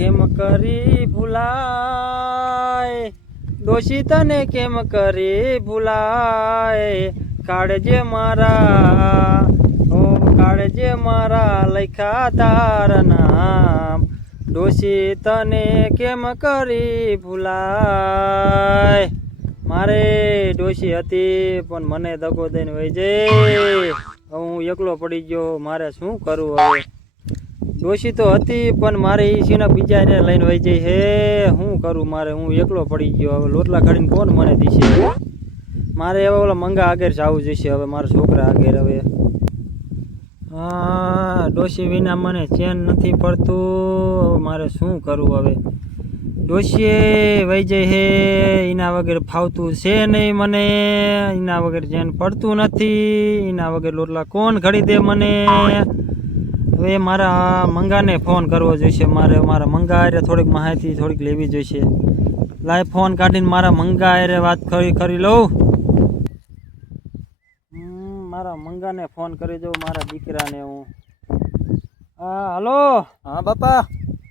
કેમ કરી ભૂલાય, ડોશી તને કેમ કરી ભૂલાય, કાળજે મારા ઓ કાળજે મારા લખ્યા તારા નામ, ડોશી તને કેમ કરી ભૂલાય. મારે ડોશી હતી પણ મને દગો દઈને વહી જઈ, હું એકલો પડી ગયો, મારે શું કરવું હવે. ડોશી તો હતી પણ મારે ઈસીના બીજા ને લઈને વહી જઈ હે, શું કરું મારે, હું એકલો પડી ગયો. હવે લોટલા ખાડીને કોણ મને દીશે, મારે હવે ઓલા મંગા આગળ જવું જોઈશે, હવે મારા છોકરા આગળ. હવે હા ડોશી વિના મને ચેન નથી પડતું, મારે શું કરવું હવે. ડોશીએ વહી જાય હે, એના વગર ફાવતું છે નહીં મને, એના વગર ચેન પડતું નથી, એના વગર લોટલા કોણ ખરીદે મને. હવે મારા મંગાને ફોન કરવો જોઈશે, મારે મારા મંગા હારે થોડીક માહિતી થોડીક લેવી જોઈશે. લાય ફોન કાઢીને મારા મંગા હારે વાત કરી લઉં. મારા મંગાને ફોન કરી દઉં, મારા દીકરાને હું. હા હલો. હા બાપા,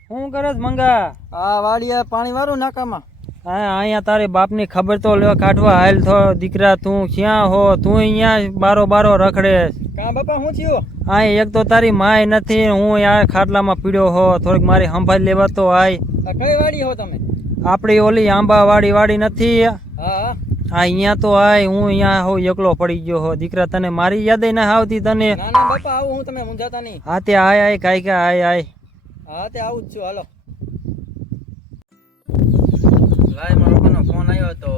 શું કરે છે મંગા? આ વાડીએ પાણી વાળું નાકામાં. હા અહીંયા તારી બાપની ખબર તો લેવા કાઢવા હાલ થો દીકરા, તું ક્યાં હો? તું અહીંયા બારો બારો રખડે. કા બાપા શું થયું? હા એક તો તારી માય નથી, હું યાર ખાટલામાં પીડ્યો હો, થોડીક મારી સંભાળ લેવા તો આય. કઈ વાડી હો તમે? આપણી ઓલી આંબા વાડી નથી? હા અહીંયા તો આય, હું અહીંયા હો એકલો પડી ગયો હો દીકરા, તને મારી યાદ ના આવતી તને? ના ના બાપા આવું હું, તમે મૂંઝાતા નહીં. હા તે આય કાઈ કે આય. હા તે આવું જ છું, હાલો. લાય મારો બાપાનો ફોન આવ્યો તો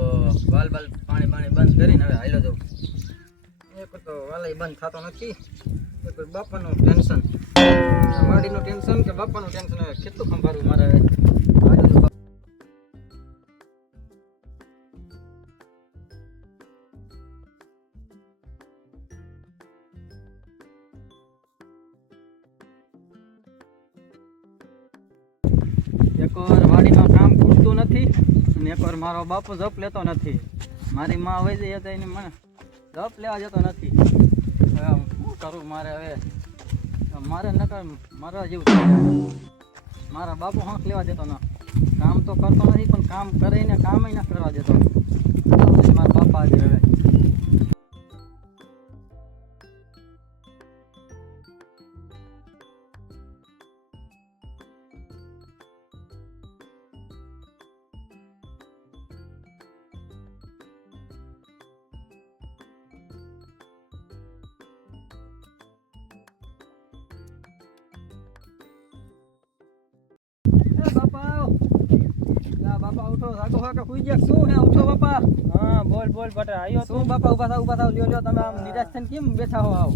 વાલ પાણી બંધ કરીને હવે હાલ્યો જાઉં. એક તો વાલાય બંધ થતો નથી, એક બાપાનું ટેન્શન, વાડીનું ટેન્શન કે બાપાનું ટેન્શન, હવે કેટલું સંભાળવું મારે. એકવાર વાડીમાં કામ ખૂટતું નથી અને એકવાર મારો બાપુ જપ લેતો નથી. મારી માં વહી જઈ હતી, એને મને જપ લેવા જતો નથી. હવે શું કરું મારે, હવે મારે નકર મારા જેવું થઈ જાય. મારા બાપુ હાંક લેવા જતો ના, કામ તો કરતો નથી પણ કામ કરીને કામ ના કરવા જતો. મારા બાપા આજે હવે બાપા ઉઠો, રાગો કાકા કુઈ ગયા? શું હે? ઉઠો બાપા. હા બોલ બટા. આવ્યો શું બાપા? ઉભા થાવ લ્યો. તમે આમ નિરાશ થઈને કેમ બેઠા હો? આવ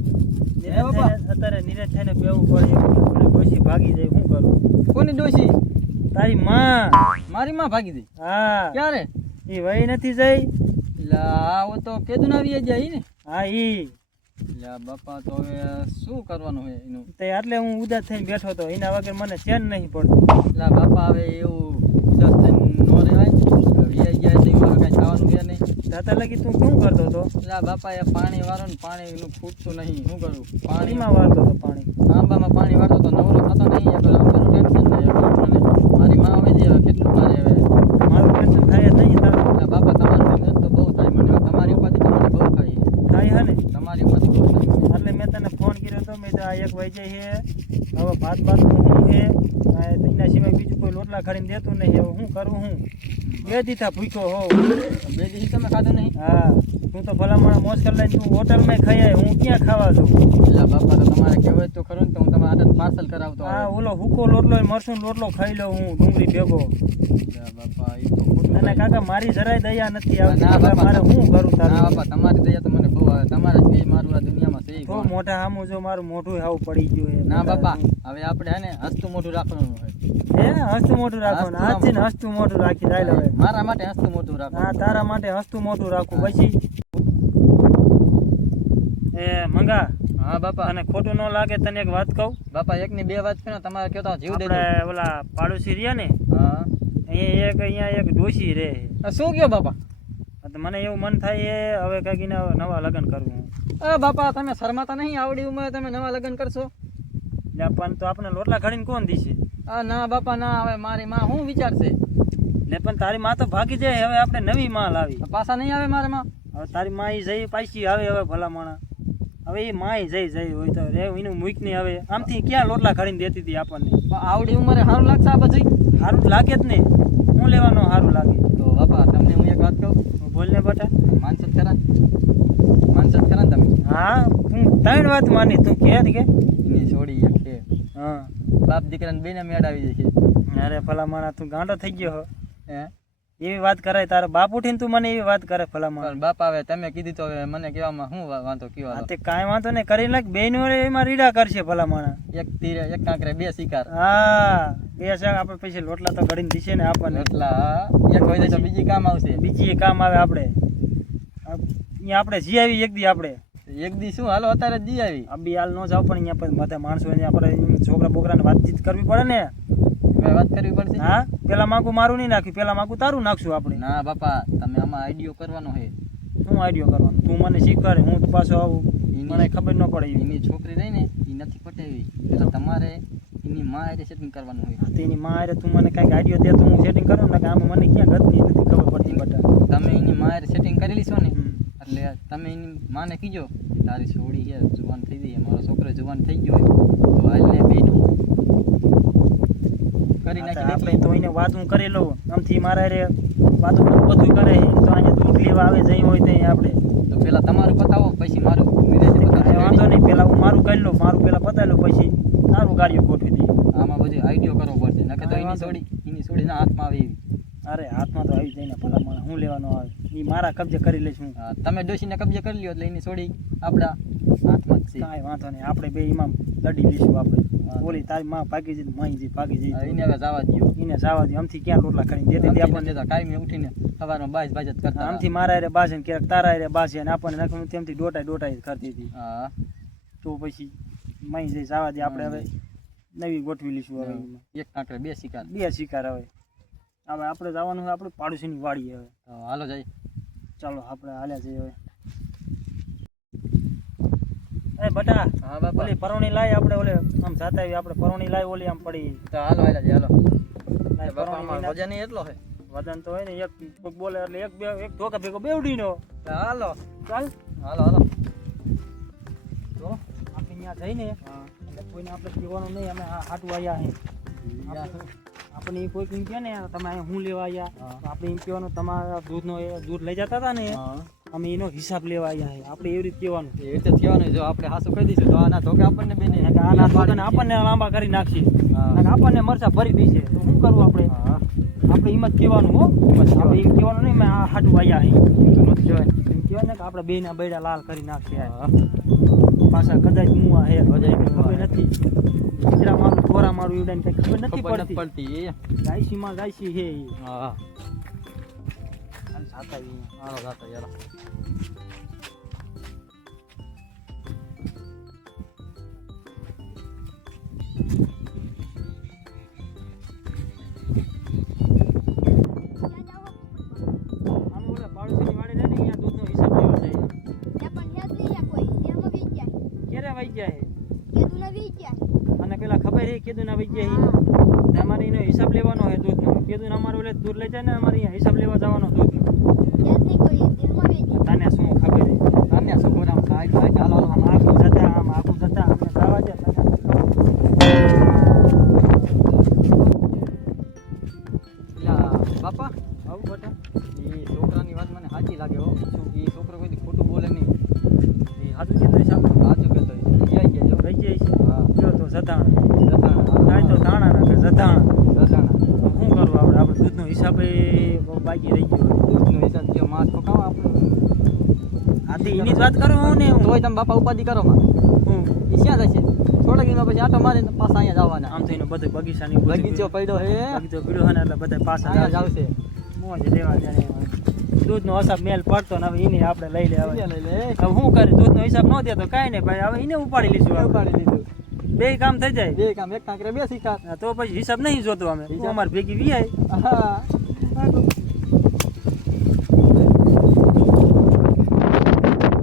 અત્યારે નિરાશ થઈને બેવું પડે, ડોશી ભાગી જાય, શું કરું? કોની ડોશી? તારી માં. મારી માં ભાગી ગઈ? હા. ક્યારે? એ વહી નથી જઈ? આવો તો કેદું આવી જાય ને? હા ઈ. બાપા તો હવે શું કરવાનું હોય એનું? તે એટલે હું ઉદાસ થઈને બેઠો તો, એના વગર મને ચેન નહીં પડતું. બાપા હવે એવું ઉદાસ થઈને નો રહેવાય, વ્યાઈ ગયા તો એમાં કઈ ખાવાનું છે નહીં. દાદા લગી તું શું કરતો હતો? બાપા એ પાણી વાળો ને પાણીનું ખૂટતું નહીં, શું કરું? પાણીમાં વાળતો હતો પાણી? આંબામાં પાણી વાળતો તો નવરો થતો નહીં, આંબાનું ટેન્શન નહીં. મારી માં આવે છે, કેટલું મારે હવે મારું ટેન્શન થાય જ નહીં તારું? બાપા તમારું ટેન્શન તો બહુ થાય મને, તમારી ઉપાધિ તો મને બહુ થાય હે ને? તમારી ઉપાધિ બહુ થાય મને. એટલે મેં તને ફોન કર્યો હતો, મેં આ એક વહી જાય છે, હવે ભાતનું શું છે, એના સિવાય બીજું કોઈ લોટલા ખડીને દેતું નહીં, હવે શું કરું? હું બે દીધા ભૂખ્યો હોઉં. 2 દિવસ તમે ખાધું નહીં? હા તું તો ભલામણ મોજ કરી લઈને તું હોટલમાં ખાઈ આવે, હું ક્યાં ખાવા દઉં? બાપા તો તમારે કહેવાય તો ખરું ને, તો હું તમારા હાથે પાર્સલ કરાવતો. હા ઓલો હુકો લોટલો મરસું લોટલો ખાઈ લઉં હું ડુંગળી ભેગો. બાપા એ તો ખોટું. અને કાકા મારી જરાય દયા નથી આવતી, ના બાપા, મારે શું કરું ના તારું? બાપા તમારી દયા તો મને બહુ આવે, તમારા જ મારું આ દુનિયામાં છે. તો મોઢા સામું જો મારું મોઢું આવું પડી ગયું છે. ના બાપા હવે આપણે હે ને હસતું મોઢું રાખવાનું હોય. હે હસતું મોઢું રાખવાનું? આજથી ને હસતું મોઢું રાખી જાય હવે. મારા માટે હસતું મોઢું રાખો. હા તારા માટે હસતું મોઢું રાખું. પછી એ મંગા. હા બાપા. અને ખોટું ન લાગે તને એક વાત કહું? બાપા એકની બે વાત છે, તમારે કયો તો જીવ દે. આપણે ઓલા પાડોશી રહ્યા ને, હા અહીંયા એક ડોશી રે. શું કયો બાપા? મને એવું મન થાય હવે કઈક નવા લગ્ન કરવું. અરે બાપા તમે શરમાતા નહીં? આવડી ઉંમરે તમે નવા લગ્ન કરશો? લે પણ તો આપણે લોટલા ઘડીને કોણ દીશે? આ ના બાપા ના, હવે મારી માં શું વિચારશે? લે પણ તારી માં તો ભાગી જાય, હવે આપણે નવી માં લાવી. પાછા નહીં આવે મારે માં? હવે તારી માં ઈ જઈ પાછી આવે, હવે ભલા માણા હવે એ માં જઈ હોય તો રે એનું મૂક નહીં. હવે આમથી ક્યાં લોટલા ઘડીને દેતી હતી આપણને? પણ આવડી ઉંમરે સારું લાગશે આ બધી? સારું લાગે જ ને, હું લેવાનો સારું લાગે? તો બાપા તમને હું એક વાત કહું, બોલ ને બટા. માનસત ખરા? માનસત ખરા ને તમે? હા તું 3 વાત માની, તું કે એની છોડી એક છે, હા બાપ દીકરાને બેને મેળાવી જશે. અરે ભલા માણા તું ગાંડો થઈ ગયો હો. હે એવી વાત કરાય? તારા બાપ ઉઠીને તું મને એવી વાત કરે ભલા માણા? પણ બાપા હવે તમે કીધું તો હવે મને કહેવામાં શું વાંધો કયો? હા તે કાંઈ વાંધો નહીં, કરી નાખ. બેન એમાં રીડા કરશે ભલા માણા. એક તીરે એક કાંકરે બે શિકાર. હા બે શાક આપણે પછી લોટલા તો ઘડીને દીશે ને આપણને. એટલા એક હોય તો બીજી કામ આવશે. બીજી એ કામ આવે આપણે. અહીંયા આપણે જી આવી એક દી આપણે એક દી શું હાલો અત્યારે જ જી આવી. આ બી હાલ ન જાવ પણ અહીંયા પછી બધા માણસો આપણે છોકરા બોકરાને વાતચીત કરવી પડે ને. વાત કરવી પડશે. હા પેલા માગું મારું નહીં નાખ્યું, પેલા માગું તારું નાખશું આપણે. ના બાપા તમે આમાં આઈડિયો કરવાનો છે. શું આઈડિયો કરવાનો? તું મને શીખવાડે, હું તો પાછો આવું, મને ખબર ન પડે. એની છોકરી રહી ને એ નથી પટાવી એટલે તમારે એની માં હારે સેટિંગ કરવાનું હોય. તેની માં હારે તું મને કાંઈક આઈડિયો દે તો હું સેટિંગ કરું ને. આમાં મને ક્યાં ગતની નથી ખબર પડતી બટા. તમે એની માં હારે સેટિંગ કરી લીશો ને એટલે તમે એની માને કીજો તારી છોડી છે જુવાન થઈ ગઈ, મારો છોકરો જુવાન થઈ ગયો તો હાલને બેનું કરી નાખી. આપણે તો એને વાત હું કરી લઉં, આમથી મારા રે વાતો બધું કરે તો અહીંયા દૂધ લેવા આવે જઈ હોય ત્યાં આપણે. તો પેલા તમારું પતાવો પછી મારું વાંધો નહીં, પેલા હું મારું કરી લઉં, મારું પેલા પતાવી લઉં પછી તારું ગાડીઓ ગોઠવી દઈએ. આમાં બધું આઈડિયો કરવો પડશે નકર તો એની છોડીના હાથમાં આવે એવી. અરે હાથમાં તો આવી જાય ને ભલા માણસ, હું લેવાનો આવે? એ મારા કબજે કરી લઈશ હું. તમે ડોશીને કબજે કરી લ્યો એટલે એની છોડી આપણા હાથમાં જ છે. કાંઈ વાંધો નહીં, આપણે બે એમાં લડી લઈશું. આપણે બોલી તારી માં ભાગી જઈ, માઈ જઈ ભાગી જઈ, એને હવે જવા દો. એને જવા દે. આમથી ક્યાં લોટલા કરીને દેતી હતી આપણને? કાયમી ઉઠીને સવારમાં બાજ જ કરતા. આમથી મારા રે બાસે ક્યારેક તારા રે બાસે અને આપણને નાખવાનું તેમથી ડોટાઈ કરતી હતી. હા તો પછી માઈ જઈ જવા દે. આપણે હવે નવી ગોઠવી લઈશું. હવે એક કાંકરે બે શિકાર. બે શિકાર. હવે આપણે જવાનું હોય આપણે પાડોશીની વાડીએ. હવે હાલો જાય, ચાલો આપણે હાલ્યા જઈએ. હવે એ બટા, હા બાપા ઓલી પરોણી લાય આપણે, ઓલે આમ જાતા આવી આપણે પરોણી લાય, ઓલી આમ પડી. તો હાલો હાલો જાય હાલો. લાય બાપા પરોણી અમારો લાય. વજન એટલો છે. વજન તો હોય ને, એક કોક બોલે એટલે એક ધોકા ભેગો બેવડીનો. હાલો ચાલ હાલો હાલો. તો આપણે ત્યાં જઈને એટલે કોઈને આપણે કહેવાનું નહીં અમે હાટું આવ્યા અહીં. આપણે એ કોઈ એમ કહે ને તમે અહીંયા હું લેવા આવ્યા, તો આપણે એમ કહેવાનું તમારા દૂધ લઈ જતા હતા ને અમે એનો હિસાબ લેવા આવ્યા. આપણે એવી રીતે કહેવાનું. એ રીતે કહેવાનું. જો આપણે હાસું કહી દઈશું તો આના ધોકે આપણને બેને આના ધોકાને આપણને લાંબા કરી નાખશે, આપણને મરચા ભરી દઈશે. તો શું કરવું આપણે? આપણે એમ જ કહેવાનું. હો આપણે એમ કહેવાનું નહીં મેં આ હાટું આવ્યા અહીં. તો નથી જોવાય. એમ કહેવાય ને કે આપણે બેના બૈડા લાલ કરી નાખશે. પાછા કદાચ મુવા હે ખબર નથી, હિજરા મારું થોરા મારું એવડાને કઈ ખબર નથી પડતી. ગાયસી માં ગાયસી હે. હા જાતા હાલો જાતા યાર. પાડોશીની વાડી જાય ને અહીંયા દૂધનો હિસાબ લેવા જાય. ક્યારે વહી જાય? અને પેલા ખબર હે કેદું ના વહી ગયા? અમારે એનો હિસાબ લેવાનો હોય દૂધનો. કેદું અમારે ઓલે દૂધ લઈ જાય ને અમારે અહીંયા હિસાબ લેવા જવાનો દૂધનો. તને શું ખબર હે? તને શું ખબર? આમ સાઈડ હાલો આમ આગું જતા અમને જવા દે. બાપા આવું બટા, એ છોકરાની વાત મને સાચી લાગે. હો એ છોકરો કોઈ ખોટું બોલે નહીં. એ હાથું કહેતો હિસાબ સાચું કહેતો ગયા જો વહી જાય છે. હા જો તો જતાણા રતાણા કાંઈ તો ધાણા ના કે જતાણા. રતાણા શું કરવું આપણે દૂધનો હિસાબ બહુ બાકી રહી ગયો. દૂધનો હિસાબ થયો માથ પકાવો આપણે. આથી એની જ વાત કરું હું ને. તોય તમે બાપા ઉપાધિ કરો માં હું એ ક્યાં જશે? થોડા દિવસમાં પછી આટો મારીને પાછા અહીંયા જવાના. આમ થઈને બધું બગીચાની બગીચો પડ્યો હે, બગીચો પીડ્યો હોય ને એટલે બધા પાછા અહીંયા જ આવશે. મોજ લેવા જાય. દૂધનો હિસાબ મેલ પડતો ને હવે એને આપણે લઈ લે. હવે લઈ લે હવે શું કરે? દૂધનો હિસાબ ન દે તો કાંઈ નહીં ભાઈ, હવે એને ઉપાડી લઈશું. ઉપાડી લીધું. બે કામ થઈ જાય. બે કામ એક કાંકરે બે શિકાર. તો પછી હિસાબ નહીં જોતો અમે. તું અમારે ભેગી વી આય. હા